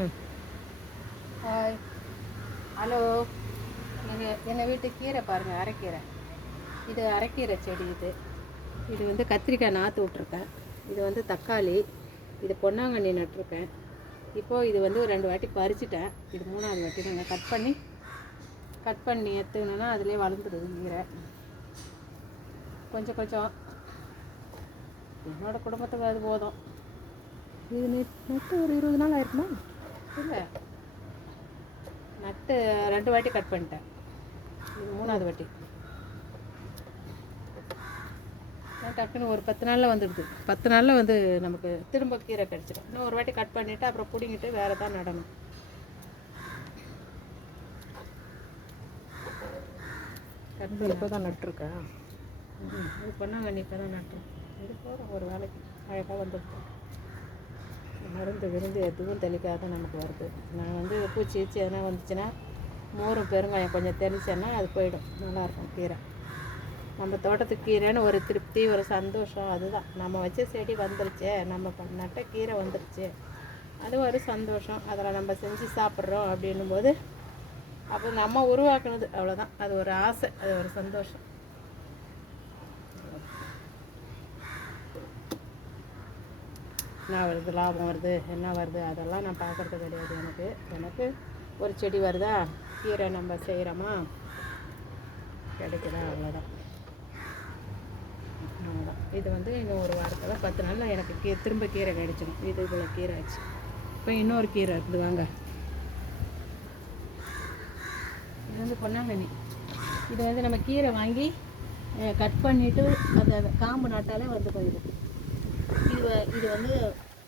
ம். Hi, hello. எங்கள் வீட்டு கீரை பாருங்கள், அரைக்கீரை. இது அரைக்கீரை செடி. இது வந்து கத்திரிக்காய் நாற்று விட்ருக்கேன். இது வந்து தக்காளி. இது பொன்னாங்கண்ணி நட்டிருக்கேன். இப்போது இது வந்து ஒரு 2 வாட்டி பறிச்சிட்டேன். இது 3ஆவது வாட்டி நாங்கள் கட் பண்ணி எடுத்துக்கணுன்னா அதிலே வளர்ந்துடுது கீரை. கொஞ்சம் கொஞ்சம் என்னோடய குடும்பத்துக்கு அது போதும். இது நட்டு ஒரு 20 நாள் ஆயிருக்குமா? இல்லை, நட்டு 2 வாட்டி கட் பண்ணிட்டேன். இது 3ஆவது வாட்டி. டக்குன்னு ஒரு 10 நாளில் வந்துடுது. 10 நாளில் வந்து நமக்கு திரும்ப கீரை கிடச்சிடும். இன்னும் ஒரு வாட்டி கட் பண்ணிவிட்டு அப்புறம் பிடிங்கிட்டு வேறு தான் நடணும். இப்போ தான் நட்டுருக்கேன். இது பொன்னாங்கண்ணி இப்போ தான் நட்டுரும். இது போகிறோம் ஒரு வேலைக்கு அழகாக வந்துடுது. மருந்து எதுவும் தெளிக்காத நமக்கு வருது. நான் வந்து பூச்சி எதனா வந்துச்சுன்னா மோரும் பெருங்காயம் கொஞ்சம் தெளிச்சேன்னா அது போயிடும். நல்லாயிருக்கும் கீரை. நம்ம தோட்டத்துக்கு கீரைன்னு ஒரு திருப்தி, ஒரு சந்தோஷம். அதுதான் நம்ம வச்ச செடி வந்துருச்சு, நம்ம நட்ட கீரை வந்துருச்சு, அது ஒரு சந்தோஷம். அதில் நம்ம செஞ்சு சாப்பிட்றோம் அப்படின்னும் போது அப்போ நம்ம உருவாக்குனது அவ்வளோதான். அது ஒரு ஆசை, அது ஒரு சந்தோஷம். என்ன வருது, லாபம் வருது, என்ன வருது, அதெல்லாம் நான் பார்க்குறது கிடையாது. எனக்கு ஒரு செடி வருதா, கீரை நம்ம செய்கிறோமா, கிடைக்குதா, அவ்வளோதான். இது வந்து இன்னும் ஒரு வாரத்தில் 10 நாளில் எனக்கு திரும்ப கீரை கிடைச்சிடும். இது இவ்வளோ கீரை ஆச்சு. இப்போ இன்னொரு கீரை இருக்குது, வாங்க. இது வந்து பொன்னாங்கண்ணி. இது வந்து நம்ம கீரை வாங்கி கட் பண்ணிவிட்டு அந்த காம்பு நட்டாலே வந்து போயிடும். இது வந்து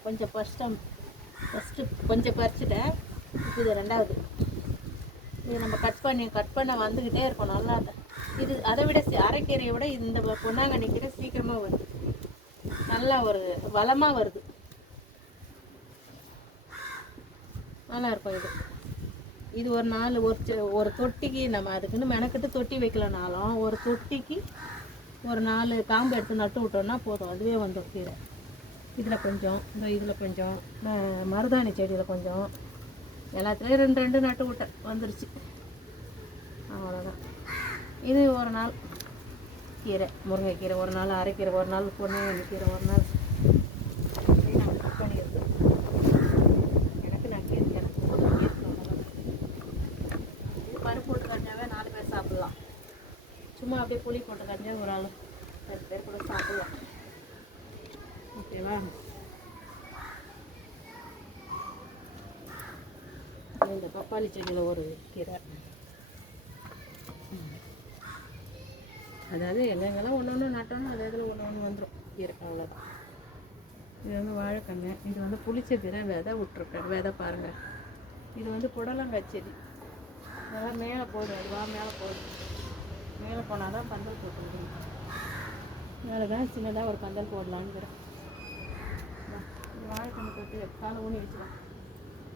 கொஞ்சம் ஃபஸ்ட்டு கொஞ்சம் பறிச்சுட்டேன். இது 2ஆவது. இது நம்ம கட் பண்ண வந்துக்கிட்டே இருக்கும். நல்லா இது அதை விட அரைக்கீரையை விட இந்த பொன்னாங்கண்ணி கீரை சீக்கிரமாக வருது. நல்லா ஒரு வளமாக வருது. நல்லா இருக்கும். இது ஒரு நாள் ஒரு தொட்டிக்கு நம்ம அதுக்குன்னு மெனக்கிட்டு தொட்டி வைக்கலனாலும் ஒரு தொட்டிக்கு ஒரு 4 காம்பு எடுத்து நட்டு விட்டோம்னா போதும், அதுவே வந்துடும் கீரை. இதில் கொஞ்சம், இதில் கொஞ்சம், மருதாணி செடியில் கொஞ்சம், எல்லாத்துலேயும் 2 நட்டு விட்டேன், வந்துருச்சு. அவ்வளோதான். இது ஒரு நாள் கீரை, முருங்கைக்கீரை ஒரு நாள், அரைக்கீரை ஒரு நாள், பொன்னாங்கண்ணி கீரை ஒரு நாள். நாங்கள் கட் பண்ணிடுறது. எனக்கு நான் கீரை பருப்பு போட்டு கஞ்சாவே 4 பேர் சாப்பிட்லாம். சும்மா அப்படியே புளி போட்டு கஞ்சா ஒரு ஆள் 10 பேர் கூட சாப்பிட்லாம். ஓகேவா? இந்த பப்பாளி செடியில் ஒரு கீரை. அதாவது எங்கெங்கெல்லாம் ஒன்று நட்டோன்னா அது இதில் ஒன்று வந்துடும் கீரை, அவ்வளோதான். இது வந்து வாழைக்கண்ணு. இது வந்து புளிச்ச கீரை விதை விட்ருக்கேன். விதை பாருங்கள். இது வந்து புடலங்காய் செடி. அதெல்லாம் மேலே போகுது, அதுவா மேலே போகுது. மேலே போனால் தான் பந்தல் போட்டு விடணும். மேலே தான் சின்னதாக ஒரு பந்தல் போடலான்னுக்கிறேன். இது வாழைக்கண்ணு போட்டு காலை ஊனி வச்சுக்கலாம்.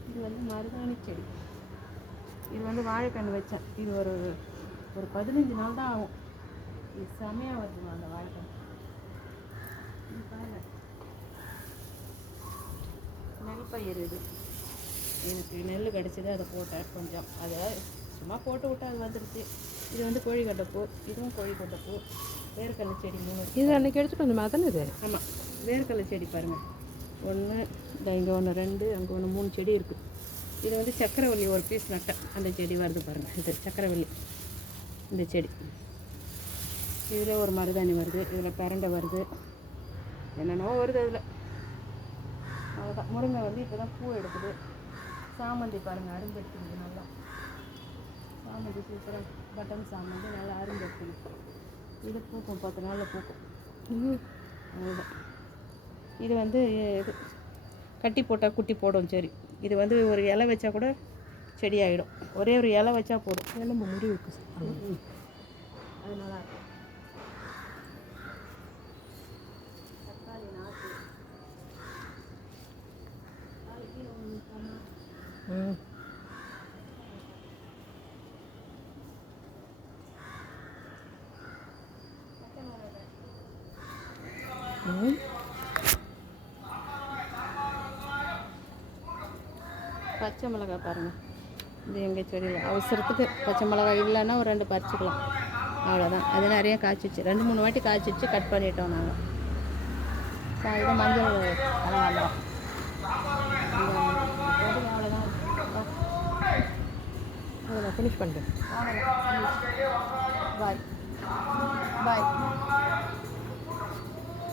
இது வந்து மருதாணி செடி. இது வந்து வாழைக்கண்ணு வச்சேன். இது ஒரு 15 நாள் தான் ஆகும். இது செமையாக வருதுமா அந்த வாழைக்கண்ணு. இது பாருங்க, நெல் பயிர். இது எனக்கு நெல் கிடச்சிது, அதை போட்டேன் கொஞ்சம். அதை சும்மா போட்டு விட்டு அது வந்துடுச்சு. இது வந்து கோழிக்கொண்டைப்பூ. இதுவும் கோழிக்கொண்டைப்பூ. வேர்க்கடலை செடி 3. இது அன்றைக்கி எடுத்துகிட்டு வந்து மாதிரி இது. ஆமாம், வேர்க்கடலை செடி பாருங்கள். 1, இங்கே 1, 2, அங்கே 1, 3 செடி இருக்குது. இது வந்து சக்கரவள்ளி ஒரு பீஸ் நட்டேன். அந்த செடி வருது பாருங்கள். இது சக்கரவள்ளி, இந்த செடி. இதில் ஒரு மருதாணி வருது, இதில் பிரண்டை வருது, என்னென்னவோ வருது அதில். அவ்வளோதான். முருங்கை வந்து இப்போ தான் பூ எடுக்குது. சாமந்தி பாருங்கள், அரும்பு எடுத்துக்குது நல்லா. சாமந்தி சூப்பராக பட்டன் சாமந்தி நல்லா அரும்பு எடுத்துக்குது. இது பூக்கும், 10 நாளில் பூக்கும். அவ்வளோதான். இது வந்து இது கட்டி போட்டால் குட்டி போடும். சரி, இது வந்து ஒரு இலை வச்சா கூட செடி ஆகிடும். ஒரே ஒரு இலை வச்சா போடும். எலும்பு முடி இருக்கு. அது நல்லாயிருக்கும். தக்காளி நாற்று. ம். ம். பச்சை மிளகாய் பாருங்கள், இது எங்கள் செடியில் அவசரத்துக்கு பச்சை மிளகாய் இல்லைன்னா ஒரு 2 பறிச்சுக்கலாம், அவ்வளோதான். அது நிறைய காய்ச்சிச்சு, 2-3 வாட்டி காய்ச்சிச்சு, கட் பண்ணிட்டோம் நாங்கள். இது மஞ்சள் கலவாண்டோம், அவ்வளோதான். அதை நான் ஃபினிஷ் பண்ணிட்டேன். பாய் பாய்.